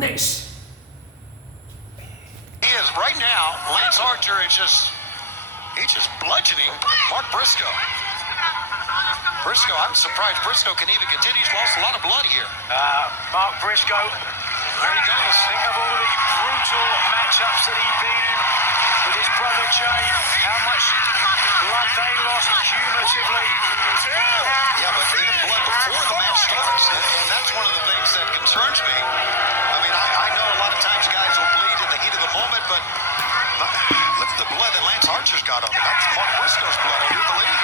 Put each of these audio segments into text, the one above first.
Next. He is right now. Lance Archer is he's just bludgeoning Mark Briscoe. Briscoe, I'm surprised Briscoe can even continue. He's lost a lot of blood here. Mark Briscoe. There he goes. Think of all the brutal matchups that he'd been in with his brother Jay. How much blood they lost cumulatively. Yeah, but even blood before the match starts, and that's one of the things that concerns me. I mean, I know a lot of times guys will bleed in the heat of the moment, but look at the blood that Lance Archer's got on him. That's Mark Briscoe's blood, I do believe.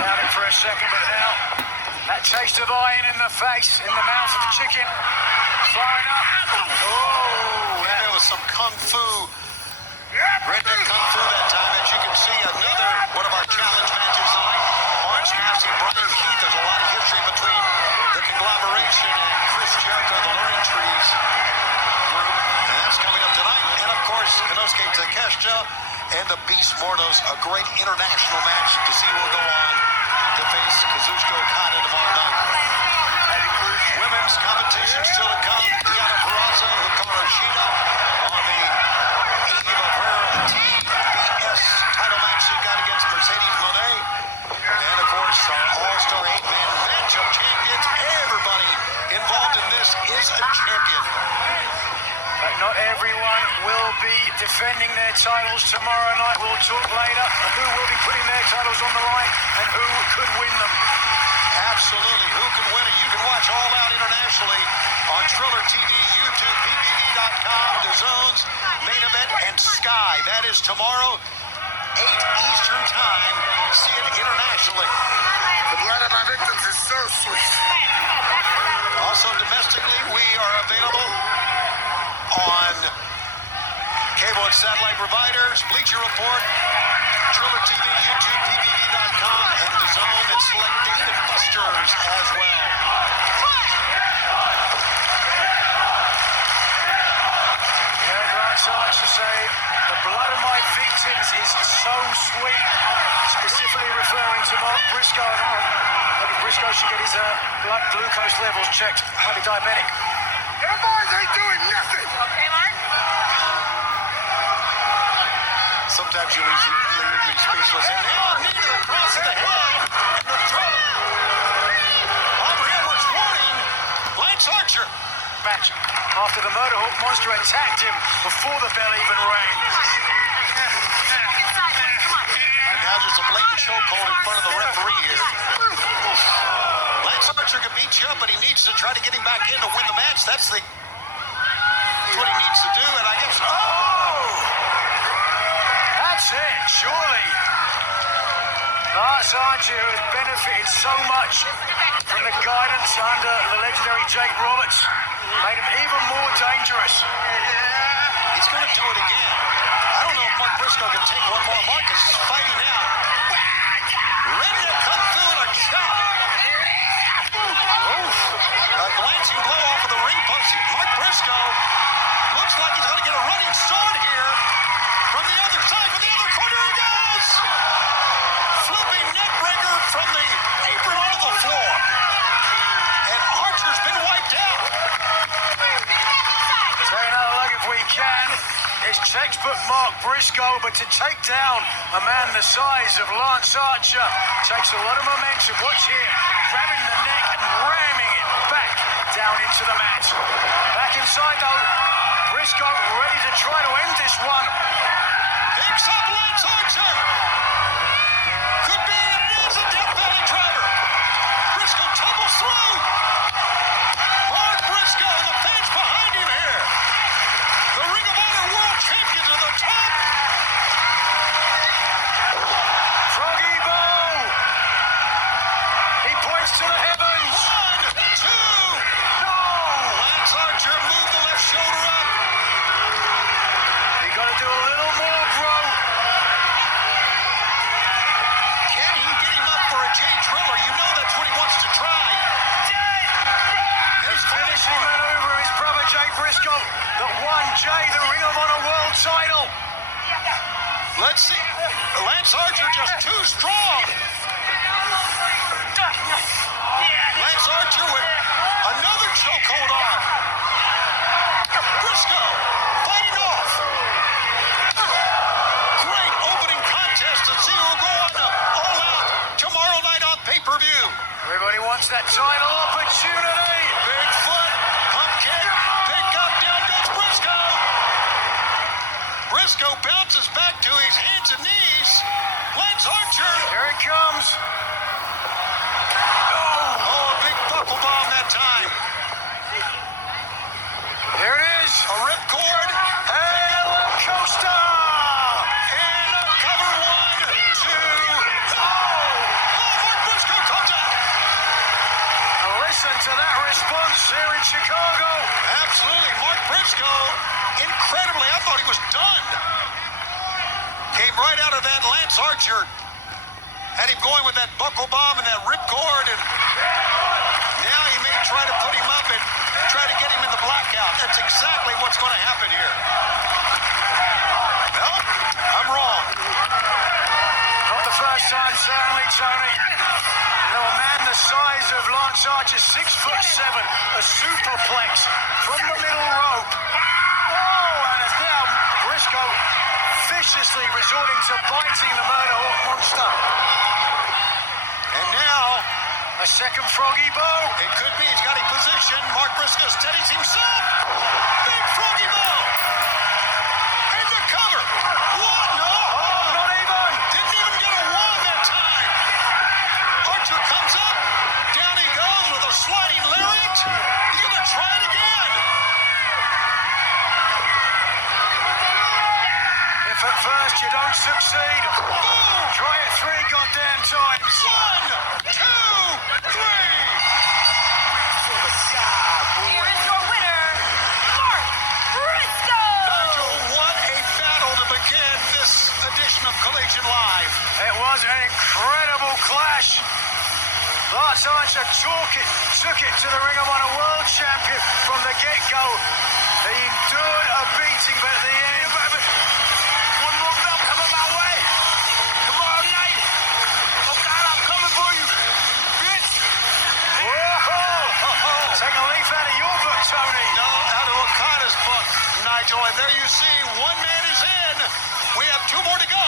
Down it for a second, but now that taste of iron in the face, in the mouth of the chicken. Firing up. Oh, that was some kung fu. Redneck kung fu that time. As you can see, another one of our challenge matches tonight. Orange Cassidy, Brian Keith. There's a lot of history between the conglomeration and Chris Jericho, the Learning Trees group. And that's coming up tonight. And of course, Konosuke Takeshita and the Beast Mortos. A great international match to see who will go on to face Kazuchika Okada tomorrow night. Women's competition still to come. Deonna Purrazzo, Hikaru Shida on the eve of her TBS title match she got against Mercedes Moné. And of course, our all-star 8-man match of champions. Everybody involved in this is a champion. But not everyone will be defending their titles tomorrow night. We'll talk later who will be putting their titles on the line and who could win them. Absolutely. Who can win it? You can watch All Out internationally on Triller TV, YouTube, PPV.com, DAZN's Main Event, and Sky. That is tomorrow, 8 Eastern Time. See it internationally. The blood of my victims is so sweet. Also domestically, we are available on cable and satellite providers, Bleacher Report, Triller TV, YouTube, PPV.com, and DAZN, and select Dave & Buster's as well. Yeah, Lance Archer say, the blood of my victims is so sweet, specifically referring to Mark Briscoe. Maybe Briscoe should get his blood glucose levels checked. Might be diabetic. Your boys ain't doing nothing. Okay, Mark? Sometimes you leave me speechless. And now, knee to the cross of the head, and the throw. Aubrey Edwards warning Lance Archer. Match after the Murder Hawk monster attacked him before the bell even rang. And now there's a blatant chokehold in front of the referee here. Lance Archer can beat you up, but he needs to try to get him back in to win the match. That's what he needs to do, and I guess... That's it, surely. Lance Archer has benefited so much from the guidance under the legendary Jake Roberts. Made him even more dangerous. He's going to do it again. I don't know if Mark Briscoe can take one more. Marcus is fighting out. Ready to come through and a chop. A glancing blow off of the ring post. Mark Briscoe looks like he's going to get a running start here. From the other side, from the other corner he goes! Flipping neckbreaker from the apron onto the floor. And Archer's been wiped out. Take another look if we can. It's textbook Mark Briscoe, but to take down a man the size of Lance Archer takes a lot of momentum. Watch here, grabbing the neck and ramming it back down into the mat. Back inside though, Briscoe ready to try to end this one. Picks up Lance Archer. Could be, and it is a Death Valley driver. Briscoe tumbles through. Mark Briscoe, the fans behind him here. The Ring of Honor World Champion to the top. Froggy Bow. He points to the heavens. 1, 2. No. Lance Archer moved the left shoulder up. You gotta do a little more, bro. Can he get him up for a Jay Driller? You know that's what he wants to try. His finishing maneuver is brother Jay Briscoe that won Jay the Ring of Honor World title. Let's see. Lance Archer just too strong. Lance Archer with another chokehold on. that title opportunity. Big foot, pump kick, pick up, down goes Briscoe. Briscoe bounces back to his hands and knees. Lance Archer. Here it comes. Oh, a big buckle bomb that time. Here it is. A ripcord. And a coaster. And a cover, 1, 2. Oh, Mark Briscoe comes out. Listen to that response here in Chicago. Absolutely. Mark Briscoe, incredibly, I thought he was done. Came right out of that. Lance Archer had him going with that buckle bomb and that ripcord, and now he may try to put him up and try to get him in the blackout. That's exactly what's going to happen here. No, I'm wrong. Not the first time, certainly, Tony. You know, a man the size of Lance Archer, 6'7", a superplex from the middle rope. Oh, and it's now Briscoe viciously resorting to biting the Murder Hawk monster. And now, a second froggy bow. it could be, he's got him positioned. Mark Briscoe steadies himself. Big froggy bow. And the cover. What? No. Oh, not even. Didn't even get a one that time. Archer comes up. Down he goes with a sliding lariat. He's going to try it again. If at first you don't succeed, Boom. try it 3 goddamn times. 1, 2, 3. Here is your winner, Mark Briscoe. Nigel, what a battle to begin this edition of Collision Live. It was an incredible clash. Lance Archer took it to the Ring of Honor World Champion from the get-go. He endured a beating, but at the end... One more belt coming my way. Tomorrow night. Oh, God, I'm coming for you. Bitch. Whoa! Take a leaf out of your book, Tony. No, out of Okada's book, Nigel. And there you see, one man is in. We have 2 more to go.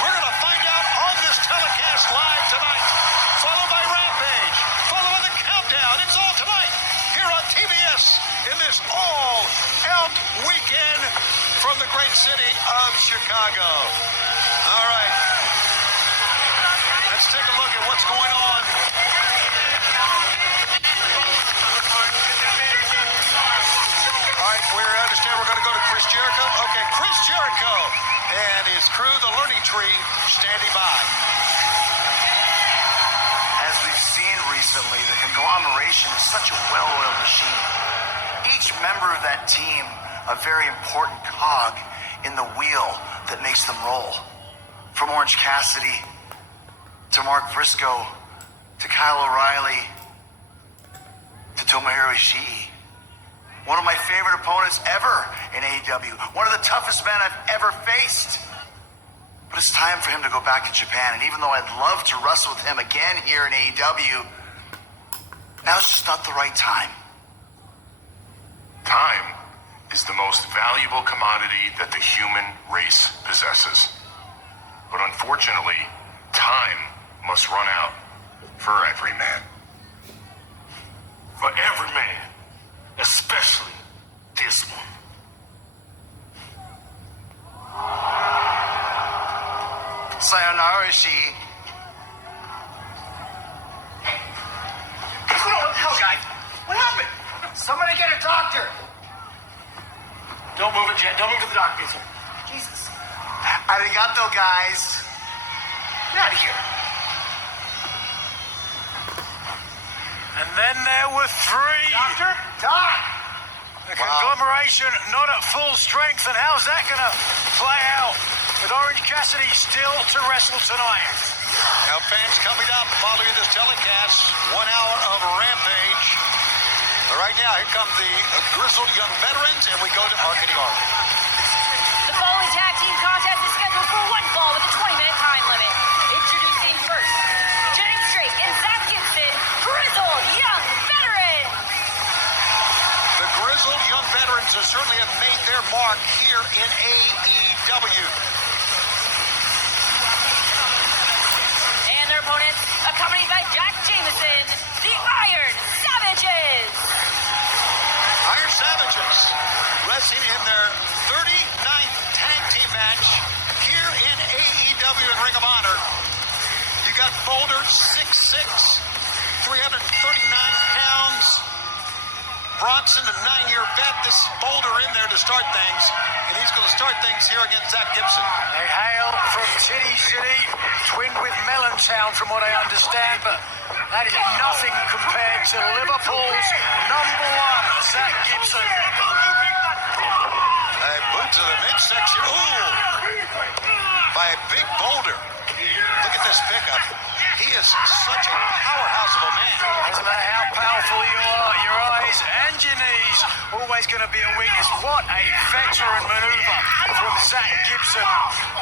We're going to find out on this telecast live tonight. Followed by Rampage. Followed by the Countdown. It's all tonight here on TBS in this all-out weekend from the great city of Chicago. All right. Let's take a look at what's going on. All right, we understand we're going to go to Chris Jericho. Okay, Chris Jericho and his crew, the Learning Tree, standing by. As we've seen recently, the conglomeration is such a well-oiled machine. Each member of that team, a very important cog in the wheel that makes them roll. From Orange Cassidy to Mark Briscoe to Kyle O'Reilly to Tomohiro Ishii. One of my favorite opponents ever in AEW. One of the toughest men I've ever faced. But it's time for him to go back to Japan. And even though I'd love to wrestle with him again here in AEW, now's just not the right time. Time is the most valuable commodity that the human race possesses. But unfortunately, time must run out for every man. For every man. Especially this one. Sayonara, Ishii. What the hell, guys? What happened? Somebody get a doctor. Don't move it, Jet. Don't move to the doctor, sir. Jesus. Arigato, guys. Get out of here. And then there were 3. Doctor? Doc. The conglomeration not at full strength, and how's that gonna play out? With Orange Cassidy still to wrestle tonight. Now, fans coming up following this telecast, 1 hour of Rampage. But right now, here come the grizzled young veterans, and we go to Arcady Army. The following tag team contest is scheduled for 1 fall with a 20-minute time limit. Introducing first, James Drake and Zach Gibson, grizzled young veterans. The grizzled young veterans who certainly have made their mark here in AEW. And their opponents, accompanied by Jack Jameson, the Savages. Iron Savages wrestling in their 39th tag team match here in AEW and Ring of Honor. You got Boulder, 6'6", 339 pounds. Bronson, a 9-year vet. This is Boulder in there to start things, and he's going to start things here against Zach Gibson. They hail from Titty City, twinned with Melontown from what I understand, but that is nothing compared to Liverpool's number one, Zach Gibson. A boot to the midsection. Ooh! By a big Boulder. Look at this pickup. He is such a powerhouse of a man. Doesn't matter how powerful you are, your eyes and your knees always going to be a weakness. What a veteran maneuver from Zach Gibson.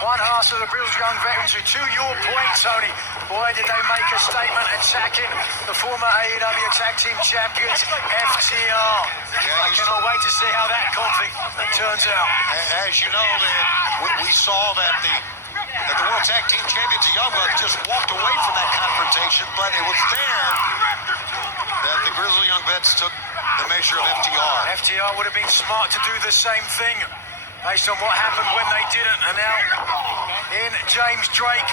One half of the British young veterans who, to your point, Tony, boy, did they make a statement attacking the former AEW Tag Team Champions, FTR. I cannot wait to see how that conflict turns out. As you know, we saw that the World Tag Team Champions, the Young Bucks, just walked away from that confrontation, but it was there that the Grizzly Young Vets took the measure of FTR. FTR would have been smart to do the same thing based on what happened when they didn't. And now in James Drake.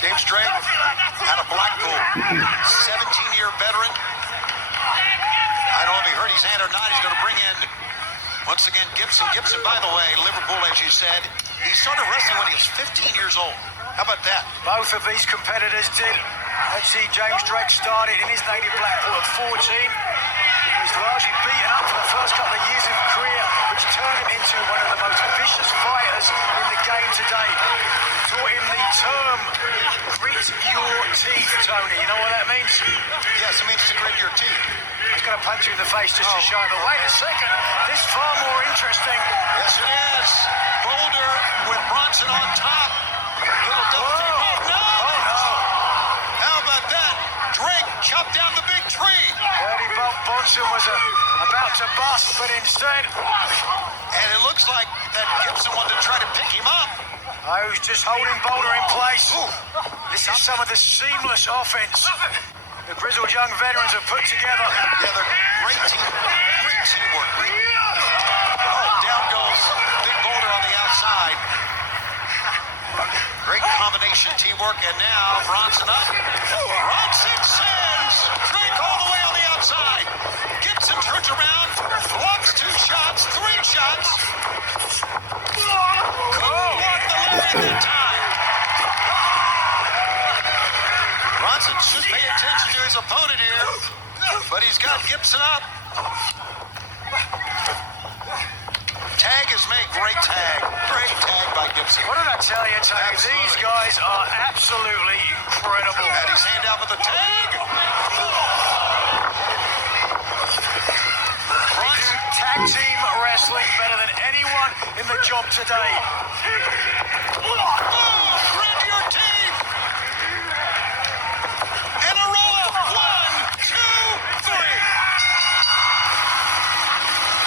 James Drake out of Blackpool, 17-year veteran. I don't know if he hurt his hand or not. He's going to bring in, once again, Gibson. Gibson, by the way, Liverpool, as you said, he started wrestling when he was 15 years old. How about that? Both of these competitors did. Let's see, James Drake started in his native Blackpool at 14. He was largely beaten up for the first couple of years of his career, which turned him into one of the most vicious fighters in the game today. Taught him the term, grit your teeth, Tony. You know what that means? Yes, it means to grit your teeth. He's going to punch you in the face just to show him. But wait a second, this is far more interesting. Yes, it is. Boulder with Bronson on top. Little double team. Oh, no! Oh, no. How about that? Drake chopped down the big tree. Dirty Bolt Bonson was about to bust, but instead... And it looks like that Gibson wanted to try to pick him up. I was just holding Boulder in place. Ooh. This is some of the seamless offense the grizzled young veterans have put together. Yeah, they're great teamwork. Oh, down goes Big Boulder on the outside. Great combination teamwork, and now Bronson up. Bronson sends Drake all the way on the outside. Gibson turns around, blocks 2 shots, 3 shots. Couldn't walk the leg that time. Bronson should pay attention to his opponent here, but he's got Gibson up. Tag is made. Great tag. Great tag by Gibson. What did I tell you, Tony? Absolutely. These guys are absolutely incredible. Had his hand out with the tag. Bronson. Tag team wrestling better than anyone in the job today. Grit your teeth. And a roll up. 1, 2, 3.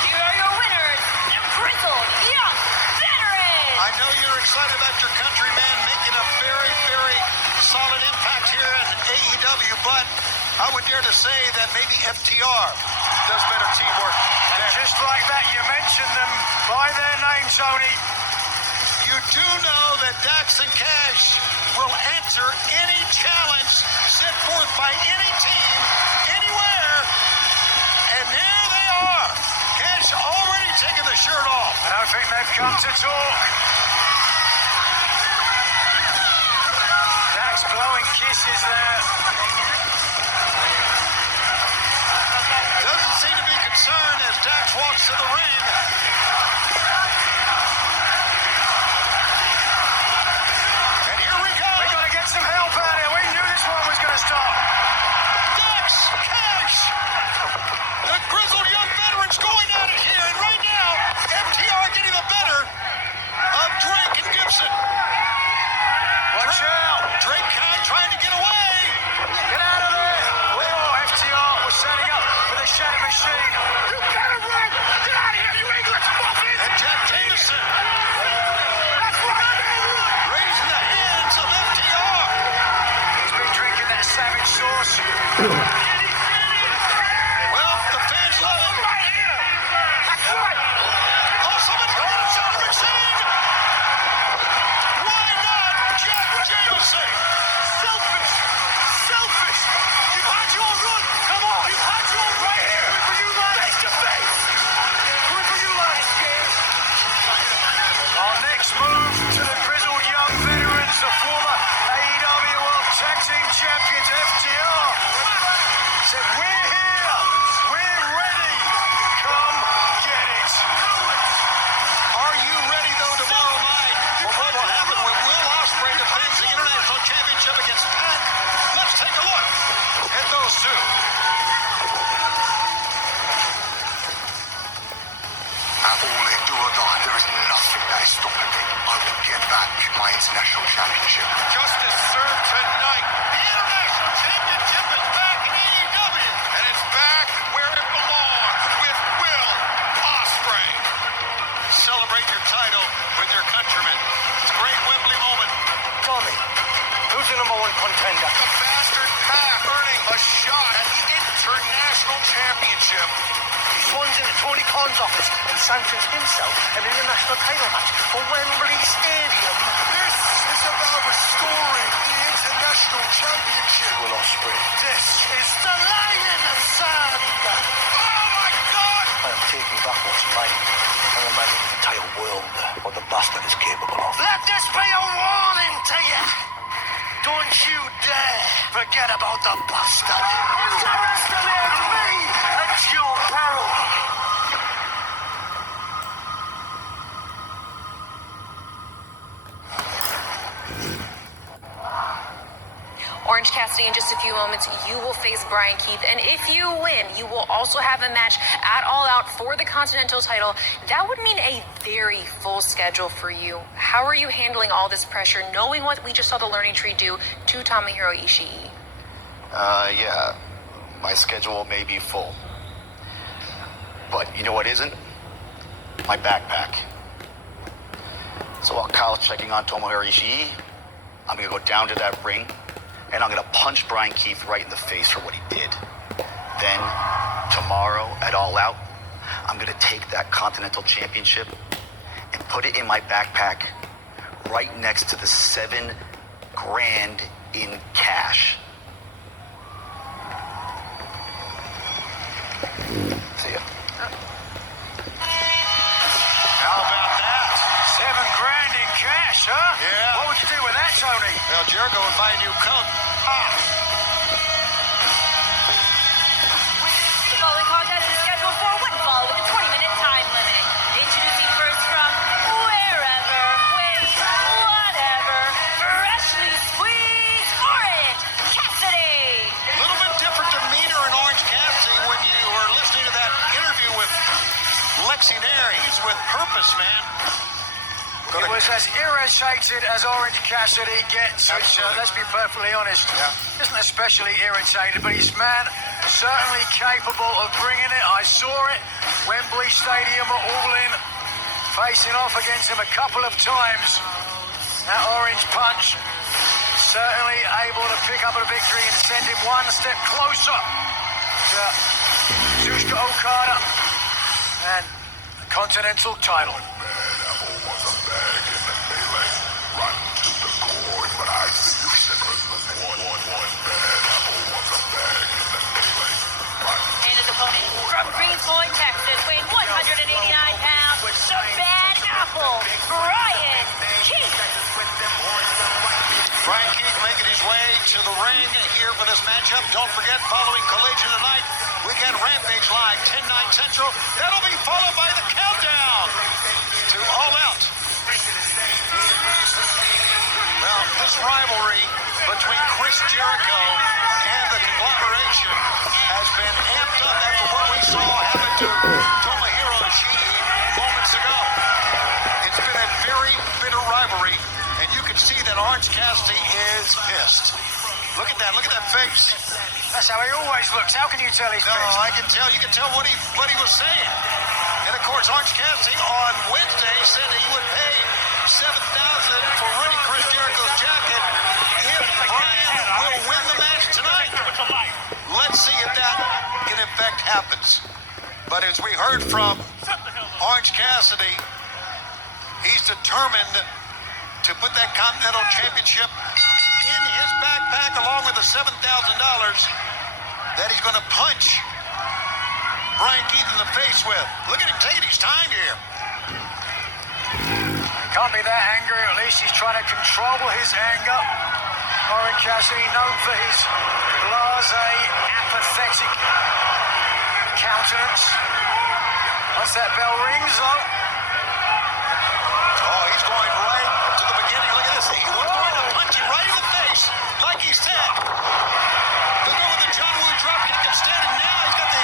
Here are your winners, the Grizzled Young Veterans. I know you're excited about your countryman making a very, very solid impact here at AEW, but I would dare to say that maybe FTR does better teamwork. And just like that, you mentioned them by their name, Tony. You do know that Dax and Cash will answer any challenge set forth by any team, anywhere. And there they are. Cash already taking the shirt off. I don't think they've come to talk. Dax blowing kisses there. Doesn't seem to be concerned as Dax walks to the ring. And here we go. We got to get some help out here. We knew this one was going to stop. Dax, Cash, the grizzled young veterans going at it here. And right now, FTR getting the better of Drake and Gibson. Watch out. Drake trying to get away. Get out of there. Oh, FTR was setting up for the Shatter Machine. You gotta run! Get out of here, you English muffins! And Jack Davison That's right! raising the hands of FTR. He's been drinking that savage sauce. Well, all in, do or die. There is nothing that is stopping me. I will get back my international championship. Justice served tonight. The International Championship is back in AEW, and it's back where it belongs, with Will Ospreay. Celebrate your title with your countrymen. It's a great Wembley moment. Tommy, who's the number one contender? The bastard Pac earning a shot at the International Championship. He swans into Tony Khan's office and sanctions himself an international title match for Wembley Stadium. This is about restoring the international championship. Will Ospreay, This is the line in the sand. Oh my God! I am taking back what's mine and reminding the entire world what the bastard is capable of. Let this be a warning to you. Don't you dare forget about the bastard. Underestimate me at your peril. Orange Cassidy, in just a few moments, you will face Brian Keith. And if you win, you will also have a match at All Out for the Continental title. That would mean a very full schedule for you. How are you handling all this pressure, knowing what we just saw the learning tree do to Tomohiro Ishii? Yeah. My schedule may be full. But you know what isn't? My backpack. So while Kyle's checking on Tomohiro Ishii, I'm gonna go down to that ring and I'm gonna punch Brian Keith right in the face for what he did. Then, tomorrow at All Out, I'm gonna take that Continental Championship and put it in my backpack right next to the $7 grand in cash. See ya. How about that? $7 grand in cash, huh? Yeah. What would you do with that, Tony? Well, Jericho would buy a new coat. The following contest is scheduled for one fall with a 20-minute time limit. Introducing first from wherever, wait, whatever, freshly squeezed Orange Cassidy. A little bit different demeanor in Orange Cassidy when you were listening to that interview with Lexi Nair. He's with purpose, man. He was as irritated as Orange Cassidy gets, which, let's be perfectly honest, isn't especially irritated, but he's, man, certainly capable of bringing it. I saw it, Wembley Stadium at All In, facing off against him a couple of times. That orange punch certainly able to pick up a victory and send him one step closer to Kazuchika Okada and the Continental title. And his opponent from Greenspoint, Texas, weighing 189 pounds, the Bad Apple, Brian Keith. Brian Keith making his way to the ring here for this matchup. Don't forget, following Collision tonight, we get Rampage Live, 10/9 Central. That'll be followed by the countdown to All Out. Well, this rivalry between Chris Jericho and the conglomeration has been amped up after what we saw happen to Tomohiro Ishii moments ago. It's been a very bitter rivalry, and you can see that Orange Cassidy is pissed. Look at that face. That's how he always looks. How can you tell he's No, pissed? I can tell. You can tell what he was saying. And of course, Orange Cassidy on Wednesday said that he would pay $7,000 for running Chris Jericho's jacket if Brian will win the match tonight. Let's see if that in effect happens. But as we heard from Orange Cassidy, he's determined to put that Continental Championship in his backpack along with the $7,000 that he's going to punch Brian Keith in the face with. Look at him taking his time here. Can't be that angry, or at least he's trying to control his anger. Orange Cassidy, known for his blasé, apathetic countenance. Once that bell rings, though, Oh, he's going right to the beginning. Look at this. He was going to punch him right in the face, like he said. Look over the John Woo drop. He can stand it now. He's got the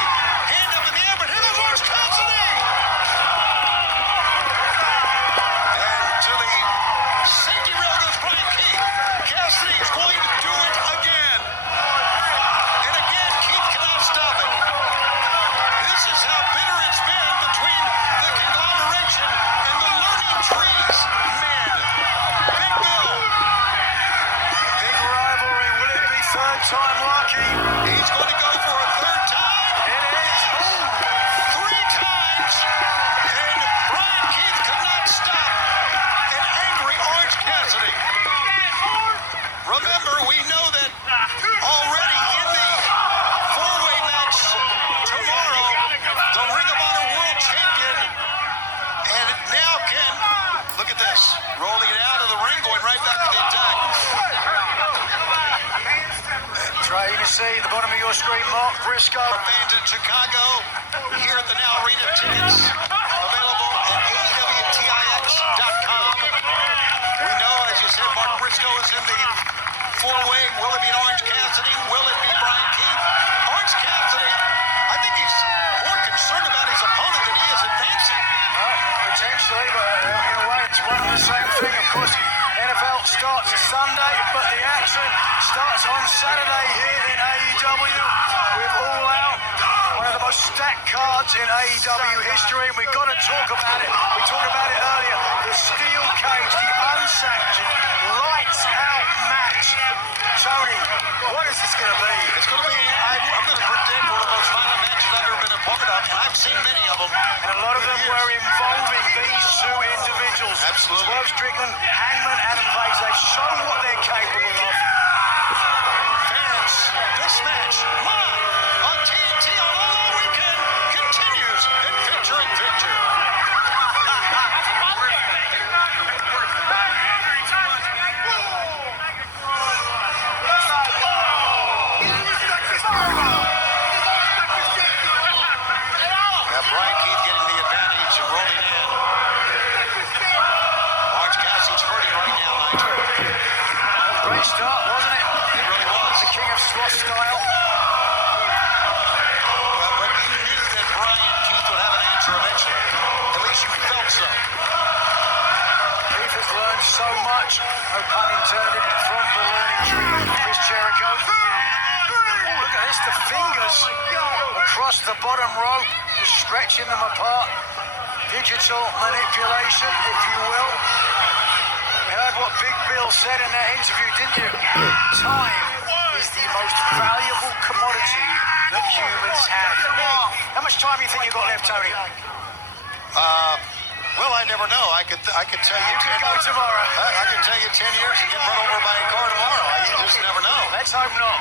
hand up in the air, but here goes Orange Cassidy. time lucky. He's going to go for a third time. It is. Three times. And Brian Keith could not stop an angry Orange Cassidy. Remember, we know that already in the four-way match tomorrow, the Ring of Honor World Champion, and now can, look at this, rolling it out of the ring, going right back to the attack. Trey, you can see at the bottom of your screen, Mark Briscoe. Fans in Chicago, here at the Now Arena, tickets available at AEWTIX.com. We know, as you said, Mark Briscoe is in the four-way. Will it be Orange Cassidy? Will it be Brian Keith? Orange Cassidy, I think he's more concerned about his opponent than he is advancing. Potentially, but in a way, it's one and the same thing. Of course, NFL starts Sunday, but the action starts on Saturday here in AEW with All Out, one of the most stacked cards in AEW history. And we've got to talk about it. We talked about it earlier. The steel cage, the unsanctioned, lights-out match. Tony, what is this going to be? It's going to be, I'm going to predict one of the most violent matches I've ever been a part of, and I've seen many of them. And a lot of them were involving these two individuals. Absolutely. Swerve Strickland, Hangman, Adam Page. They've shown what they're capable of. Fans, this match live on TNT on All Out Weekend continues in picture in picture. Now Brian Keith getting the advantage and rolling in. Orange Cassidy's hurting right now, Nigel. Great start, wasn't it? It really was. The king of SWAT style. But you knew that Brian Keith would have an answer eventually. At least you felt so. Keith has learned so much, no pun intended, from the learning tree. Chris Jericho. Look at this, the fingers across the bottom rope, just stretching them apart. Digital manipulation, if you will. You heard what Big Bill said in that interview, didn't you? Time is the most valuable commodity that humans have. How much time do you think you got left, Tony? Well, I never know. I could tell you. You could go tomorrow. I could tell you 10 years and get run over by a car tomorrow. You just never know. Let's hope not.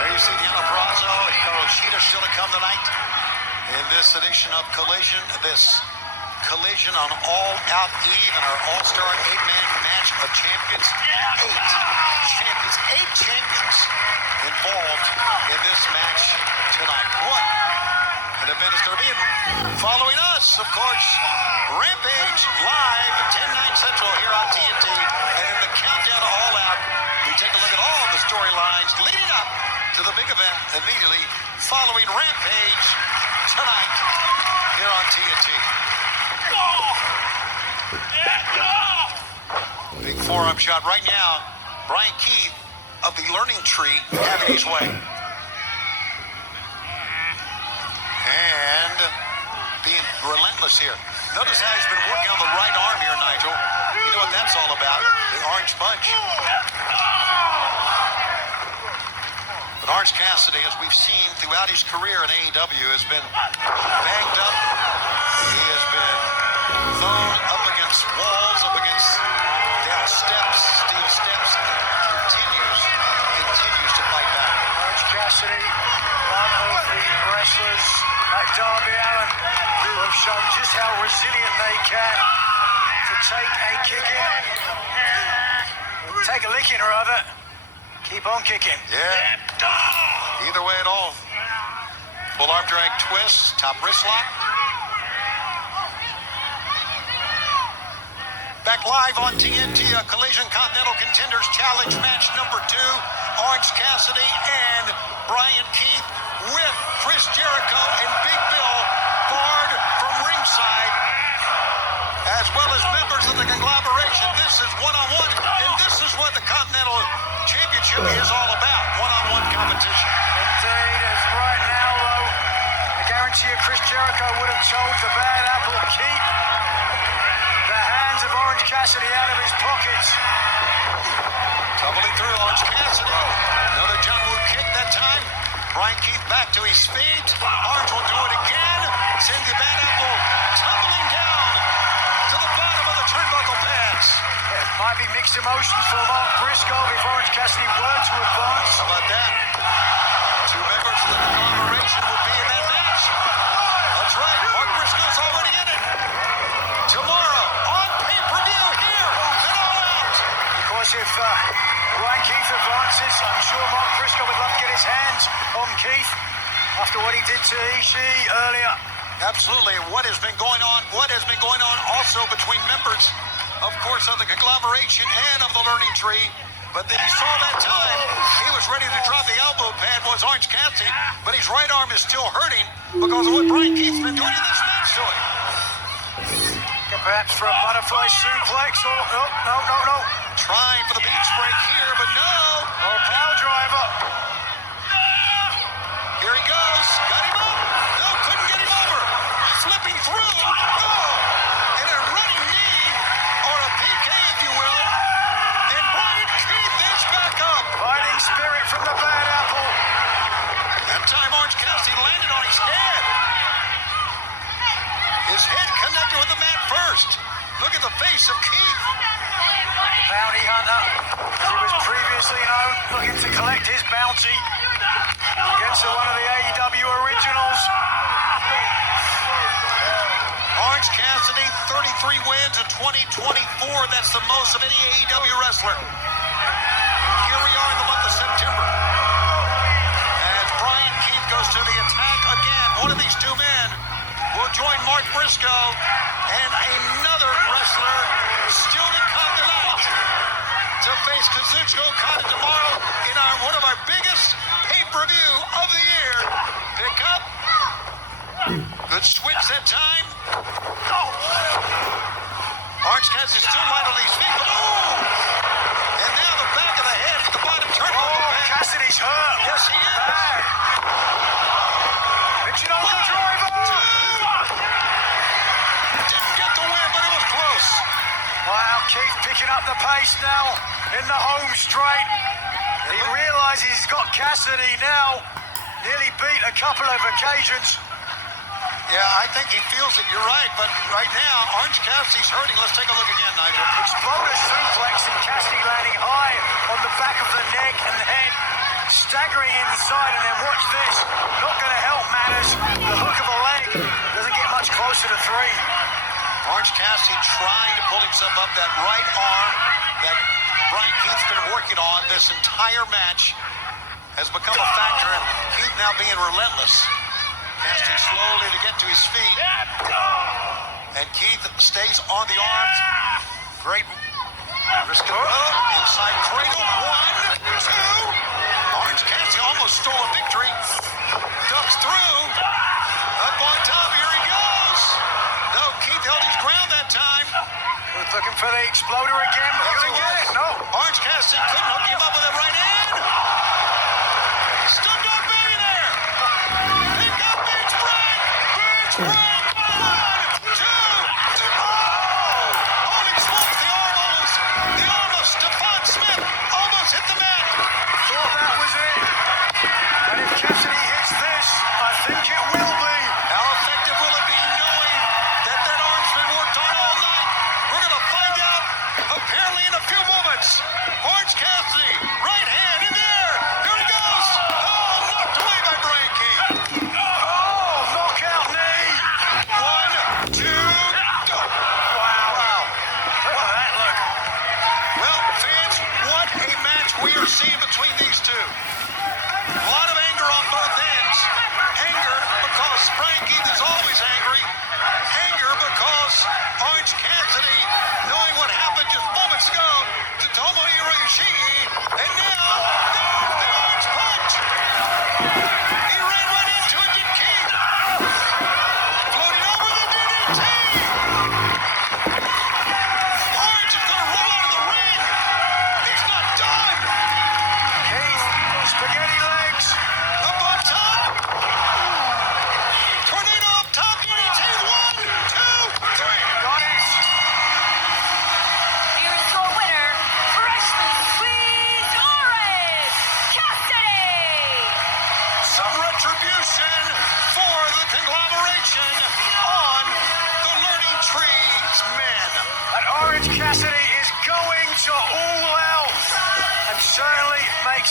There you see Deanna Purrazzo and Hikaru Shida still to come tonight in this edition of Collision. This collision on All Out Eve and our All-Star 8-man match of champions. Eight champions involved in this match tonight. What an event is going to be. And following us, of course, Rampage live at 10/9 Central here on TNT. And in the countdown to All Out, we take a look at all the storylines leading up to the big event immediately following Rampage tonight here on TNT. Big forearm shot right now. Brian Keith of the Learning Tree having his way. And being relentless here. Notice how he's been working on the right arm here, Nigel. You know what that's all about, the orange punch. But Orange Cassidy, as we've seen throughout his career in AEW, has been banged up. He has been thrown up against walls, up against down steps, steel steps, and continues to fight back. Orange Cassidy, one of the wrestlers like Darby Allin, who have shown just how resilient they can to take a kicking. Take a licking, rather. Keep on kicking. Yeah. Either way at all. Full arm drag twist, top wrist lock. Back live on TNT, a Collision Continental Contenders Challenge match number 2. Orange Cassidy and Brian Keith with Chris Jericho and Big Bill barred from ringside, as well as members of the conglomeration. This is one-on-one, and this is what the Continental Championship is all about, one-on-one competition. Indeed, as right now, though, I guarantee you Chris Jericho would have told the bad apple, keep the hands of Orange Cassidy out of his pockets. Tumbling through Orange Cassidy. Another Brian Keith back to his feet. Orange will do it again. Send the bad apple tumbling down to the bottom of the turnbuckle pads. It might be mixed emotions for Mark Briscoe if Orange Cassidy were to advance. How about that? Two members of the conglomeration will be in that match. That's right. Mark Briscoe's already in it. Tomorrow on pay-per-view here at All Out. Because if Brian Keith advances, I'm sure Mark Briscoe would love to get his hands on Keith after what he did to Ishii earlier. Absolutely. What has been going on? What has been going on also between members, of course, of the conglomeration and of the Learning Tree. But then he saw that time. He was ready to drop the elbow pad, was Orange Cassidy, but his right arm is still hurting because of what Brian Keith's been doing in this match to him. Perhaps for a butterfly suplex or no. Trying for the beach break here, but no. Oh, power driver. Here he goes. Got him up. No, couldn't get him over. Flipping through. No. And a running knee, or a PK, if you will. And Brian Keith is back up. Fighting spirit from the bad apple. That time Orange Cassidy landed on his head. His head connected with the mat first. Look at the face of Keith. Bounty hunter, as he was previously known, looking to collect his bounty against one of the AEW originals. Orange Cassidy, 33 wins in 2024. That's the most of any AEW wrestler. Here we are in the month of September. As Brian Keith goes to the attack again, one of these two men will join Mark Briscoe and another wrestler still to come tonight to face Kazuchika Okada tomorrow in one of our biggest pay-per-view of the year. Pick up. Good switch that time. Orange Cassidy still light on his feet. Oh! And now the back of the head at the bottom turnbuckle. Oh, Cassidy's hurt. Yes, he is. Pitching over the driver. Didn't get the win, but it was close. Wow, Keith picking up the pace now in the home straight. He realizes he's got Cassidy now. Nearly beat a couple of occasions. Yeah, I think he feels it. You're right, but right now, Orange Cassidy's hurting. Let's take a look again, Nigel. Exploder suplex and Cassidy landing high on the back of the neck and the head. Staggering inside, and then watch this. Not going to help matters. The hook of a leg doesn't get much closer to 3. Orange Cassidy trying to pull himself up. That right arm that Brian Keith's been working on this entire match has become a factor, and Keith now being relentless. Cassidy slowly to get to his feet. And Keith stays on the arms. Great. Briscoe inside cradle. 1, 2. Orange Cassidy almost stole a victory. Ducks through. Up on top. Here he goes. No, Keith held his ground that time. We're looking for the exploder again. We're going to get it. No. Orange Cassidy couldn't hook him up with that right hand. Still don't baby there. Pick up beach break. Beach break. 1, 2, 3. Holy smokes, the arm of Stephon Smith almost hit the mat. Thought that was it. And if Cassidy hits this, I think it will be. How effective will it be knowing that arm's been worked on all night? We're going to find out apparently in a few moments. Orange Cassidy, right hand in the air. Here he goes. Oh, knocked away by Brian Keith. Oh, knockout knee. 1, 2, go. Wow. Look at that, look. Well, fans, what a match we are seeing between these two. A lot of anger on both ends. Anger because Brian Keith is always angry. Anger because Orange Cassidy, knowing what happened just moments ago to Tomohiro Ishii, and now there's the Orange Punch. He ran right into it, did Keith. Floating over the DDT. Orange is going to roll out of the ring. He's not done. Keith, spaghetti legs. Up on top. Tornado up top. DDT. 1, 2, 3. Got it. Here is your winner, freshly squeezed Orange Cassidy. So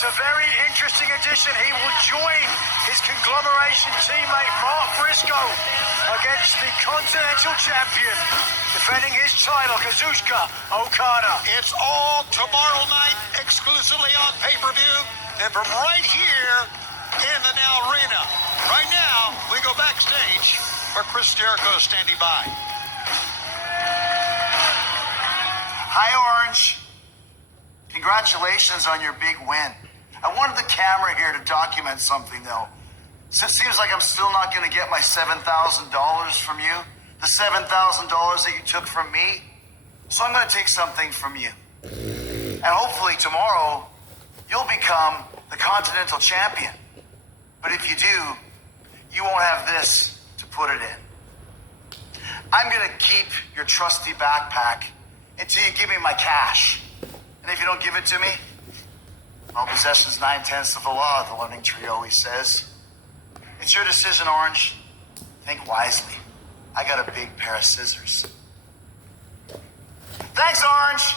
It's a very interesting addition. He will join his conglomeration teammate Mark Briscoe against the Continental Champion, defending his title, Kazuchika Okada. It's all tomorrow night, exclusively on pay-per-view, and from right here in the Now Arena. Right now, we go backstage where Chris Jericho is standing by. Hi, Orange. Congratulations on your big win. I wanted the camera here to document something, though. So it seems like I'm still not going to get my $7,000 from you. The $7,000 that you took from me. So I'm going to take something from you. And hopefully tomorrow, you'll become the Continental Champion. But if you do, you won't have this to put it in. I'm going to keep your trusty backpack until you give me my cash. And if you don't give it to me, all possession's 9/10 of the law, the learning tree always says. It's your decision, Orange. Think wisely. I got a big pair of scissors. Thanks, Orange!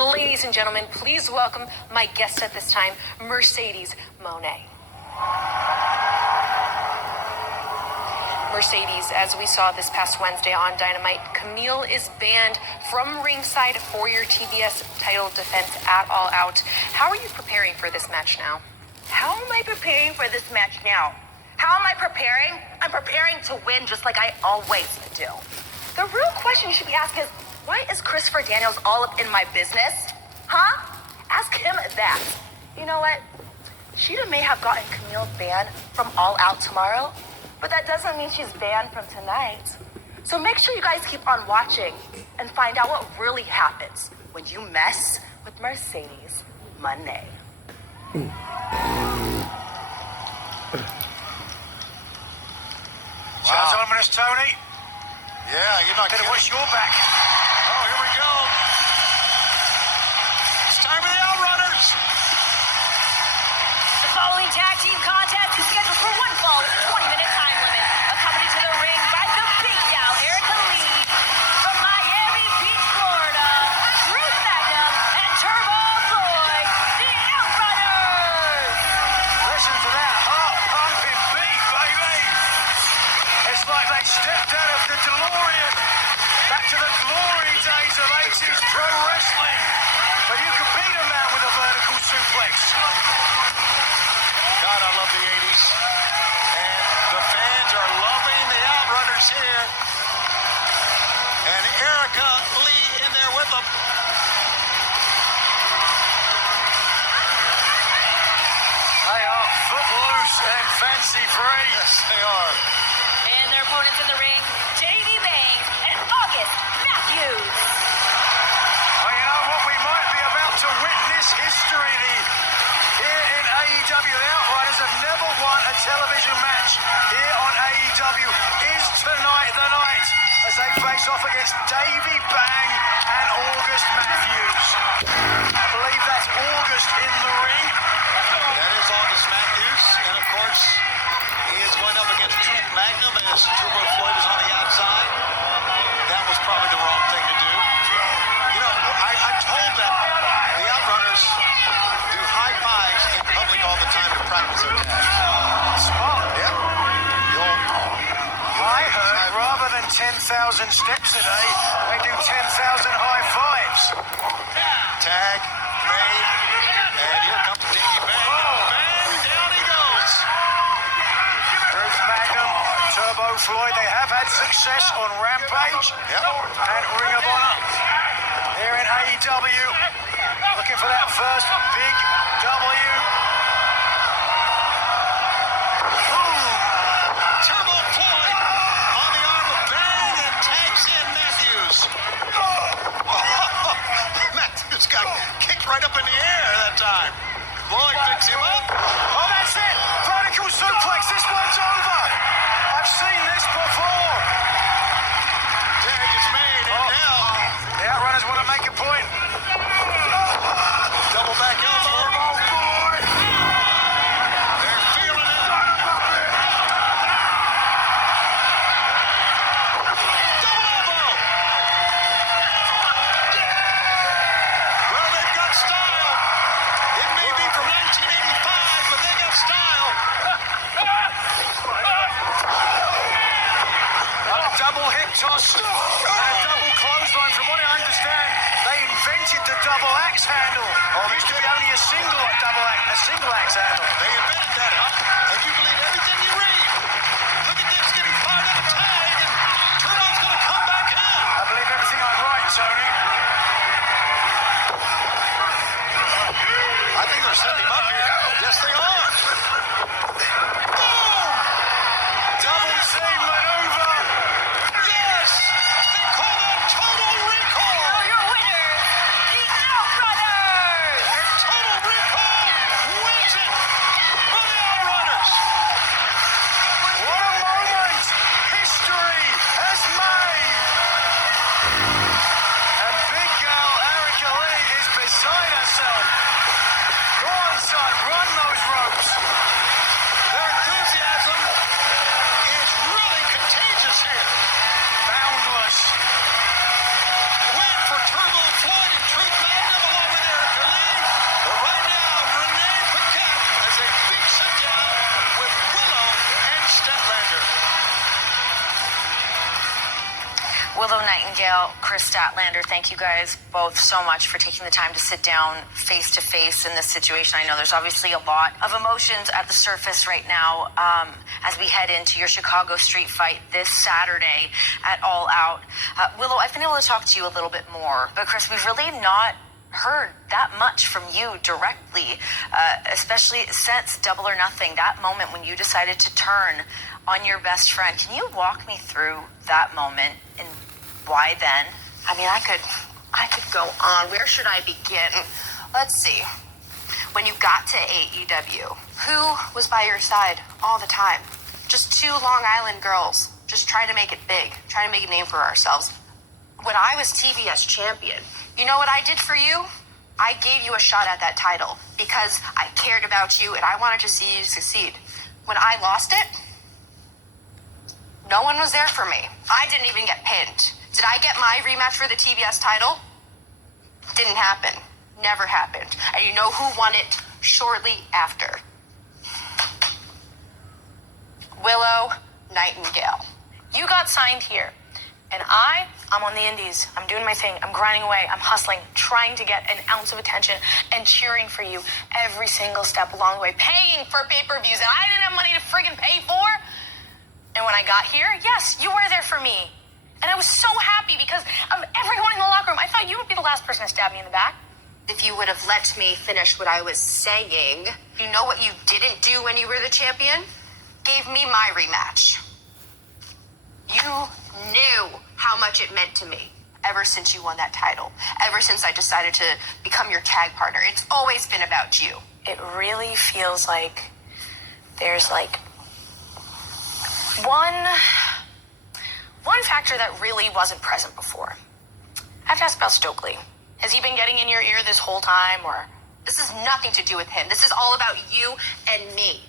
Ladies and gentlemen, please welcome my guest at this time, Mercedes Moné. Mercedes, as we saw this past Wednesday on Dynamite, Camille is banned from ringside for your TBS title defense at All Out. How are you preparing for this match now? How am I preparing for this match now? How am I preparing? I'm preparing to win just like I always do. The real question you should be asking is, why is Christopher Daniels all up in my business? Huh? Ask him that. You know what? Sheeta may have gotten Camille banned from All Out tomorrow, but that doesn't mean she's banned from tonight. So make sure you guys keep on watching and find out what really happens when you mess with Mercedes Moné. Sounds ominous, Tony. Yeah, you're not Better kidding. watch your back. Oh, here we go. It's time for the Outrunners. The following tag team contest is scheduled for one fall with a 20-minute time limit. Accompanied to the ring by the big gal, Erica Lee. From Miami Beach, Florida, Ruth Magnum and Turbo Floyd, the Outrunners. Listen to that heart-pumping beat, baby. It's like they stepped out of the DeLorean back to the glory days of 80s pro wrestling. But you can beat a man with a vertical suplex. God, I love the 80s. And the fans are loving the Outrunners here. And Erica Lee in there with them. They are footloose and fancy-free. Yes, they are. And their opponents in the ring, J.D. Banks and August Matthews. Well, you know what? We might be about to witness history. Here in AEW, the Outriders have never won a television match here on AEW. Is tonight the night as they face off against Davey Bang and August Matthews? I believe that's August in the ring. That is August Matthews. And of course, he is going up against Truth Magnum as Turbo Floyd is on the outside. That was probably the wrong thing to do. You know, I'm told that the Outrunners do high fives in public all the time to practice their tags. Smart. Yep. The old I heard rather than 10,000 steps a day, they do 10,000 high fives. tag made. And here comes Davey Bang. Bang, down he goes. Ruth Magnum, Turbo Floyd, they have had success on Rampage and Ring of Honor. Here in AEW, looking for that first big W. Turbo Floyd on the arm of Bang and tags in Matthews. Matthews got kicked right up in the air that time. Floyd picks him up. Oh, that's it! Vertical suplex, this one's over! I've seen this before! Tag is made, and now The Outrunners want to make a point. double back elbow. They're feeling it. Double lost. And a double clothesline. From what I understand, they invented the double axe handle. It used to be only a single axe handle. They invented that, huh? And you believe everything you read. Look at this getting fired up tag, and Turbo's going to come back in. I believe everything I write, Tony. I think they're setting him up here. Yes, they are. Boom! Double C maneuver. Yes! They call that total recall. Your winners, the Outrunners! And total recall wins it for the Outrunners. What a moment! History has made! And big gal Erica Lee is beside herself. Go on, son, run those ropes. Their enthusiasm is really contagious here. Boundless. Win for Turbo Floyd and Truth Magnum along with Erica Lee. But right now, Renee Paquette has a big sit-down with Willow and Statlander. Willow Nightingale, Chris Statlander, thank you guys both so much for taking the time to sit down face to face in this situation. I know there's obviously a lot of emotions at the surface right now as we head into your Chicago street fight this Saturday at All Out. Willow, I've been able to talk to you a little bit more, but Chris, we've really not heard that much from you directly, especially since Double or Nothing, that moment when you decided to turn on your best friend. Can you walk me through that moment and why then? I mean, I could go on. Where should I begin? Let's see. When you got to AEW, who was by your side all the time? Just two Long Island girls, just trying to make it big, trying to make a name for ourselves. When I was TBS champion, you know what I did for you? I gave you a shot at that title because I cared about you and I wanted to see you succeed. When I lost it, no one was there for me. I didn't even get pinned. Did I get my rematch for the TBS title? Didn't happen. Never happened. And you know who won it shortly after? Willow Nightingale. You got signed here, and I'm on the indies. I'm doing my thing. I'm grinding away. I'm hustling, trying to get an ounce of attention and cheering for you every single step along the way, paying for pay-per-views that I didn't have money to friggin' pay for. And when I got here, yes, you were there for me. And I was so happy because of everyone in the locker room. I thought you would be the last person to stab me in the back. If you would have let me finish what I was saying, you know what you didn't do when you were the champion? Gave me my rematch. You knew how much it meant to me ever since you won that title, ever since I decided to become your tag partner. It's always been about you. It really feels like there's like one factor that really wasn't present before. I have to ask about Stokely. Has he been getting in your ear this whole time, or? This has nothing to do with him. This is all about you and me.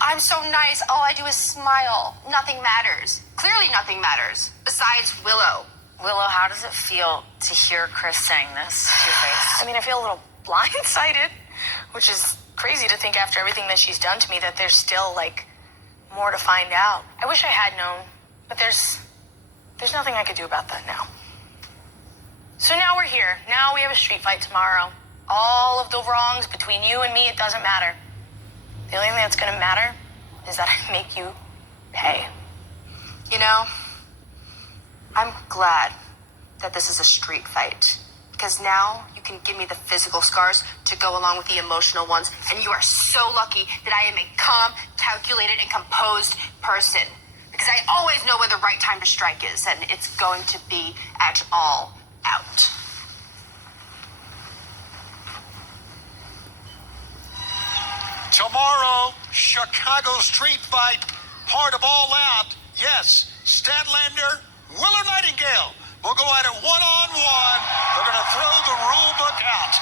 I'm so nice. All I do is smile. Nothing matters. Clearly nothing matters. Besides Willow. Willow, how does it feel to hear Chris saying this to your face? I mean, I feel a little blindsided, which is crazy to think after everything that she's done to me that there's still, like, more to find out. I wish I had known, but there's nothing I could do about that now. So now we're here. Now we have a street fight tomorrow. All of the wrongs between you and me, it doesn't matter. The only thing that's gonna matter is that I make you pay. You know, I'm glad that this is a street fight. Because now you can give me the physical scars to go along with the emotional ones. And you are so lucky that I am a calm, calculated, and composed person. Because I always know when the right time to strike is. And it's going to be at All Out. Tomorrow, Chicago street fight, part of All Out. Yes, Statlander, Willow Nightingale will go at it one-on-one. They're going to throw the rule book out.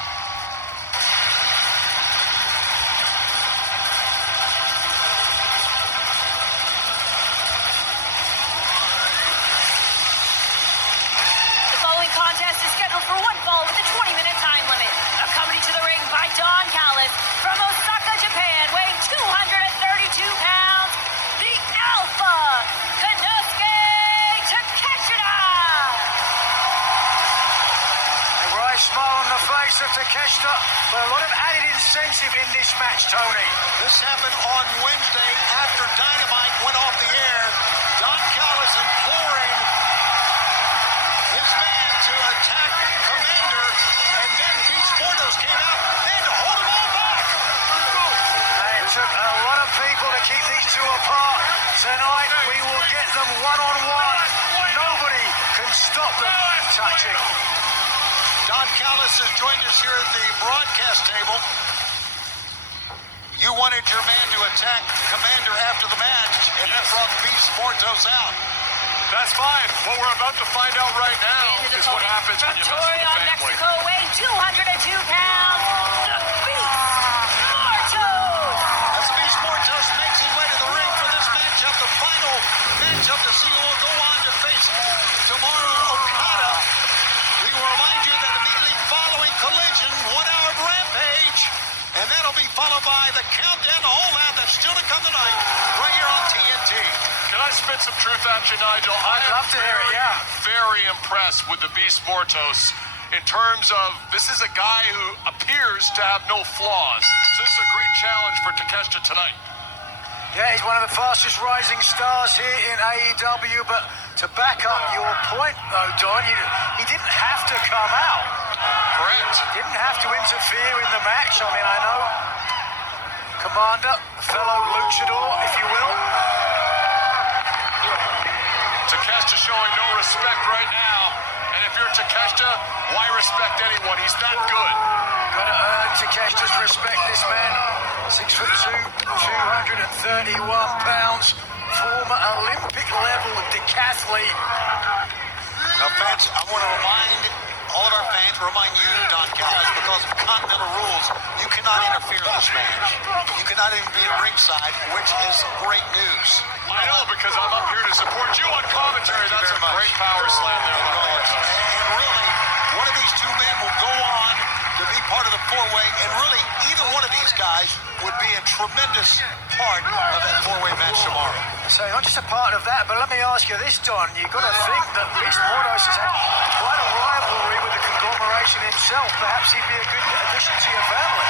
The following contest is scheduled for one fall with a 20-minute time limit. Accompanied to the ring by Don Callis from Osaka, Japan, weighing 232 pounds, the Alpha, Konosuke Takeshi. Takeshita, but a lot of added incentive in this match, Tony. This happened on Wednesday after Dynamite went off the air. Don Callis imploring his man to attack Commander, and then Beast Mortos came out and to hold them all back. It took a lot of people to keep these two apart. Tonight, we will get them one-on-one. Nobody can stop them touching. Don Callis has joined us here at the broadcast table. You wanted your man to attack Commander after the match, and that brought Beast Mortos out. That's fine. What we're about to find out right now is what happens when you mess with the Victoria, family. Mexico, weighing 202 pounds, the Beast Mortos. As Beast Mortos makes his way to the ring for this matchup, the final matchup, the season will go on to face tomorrow Okada. We will remind you that immediately following Collision, 1 hour of Rampage, and that'll be followed by the countdown to All Out that's still to come tonight, right here on TNT. Can I spit some truth at you, Nigel? I'd love to hear it, yeah. Very impressed with the Beast Mortos in terms of this is a guy who appears to have no flaws. So this is a great challenge for Takeshita tonight. Yeah, he's one of the fastest rising stars here in AEW, but to back up your point, though, Don, he didn't have to come out. Correct. Didn't have to interfere in the match. I mean, I know Commander, fellow luchador, if you will. Takeshita showing no respect right now. And if you're Takeshita, why respect anyone? He's that good. Gotta earn Takeshita's respect, this man. 6'2", 231 pounds, former Olympic level decathlete. Now, fans, I want to remind all of our fans, remind you, Don Callis, because of Continental rules, you cannot interfere in this match. You cannot even be at ringside, which is great news. I know, because I'm up here to support you on commentary. Thank you That's a very much. great power slam there. It really is. And really, one of these two men will go on to be part of the four-way, and really, either one of these guys would be a tremendous part of that four-way match tomorrow. So not just a part of that, but let me ask you this, Don. You've got to think that Beast Mortos has had quite a rivalry with the conglomeration himself. Perhaps he'd be a good addition to your family.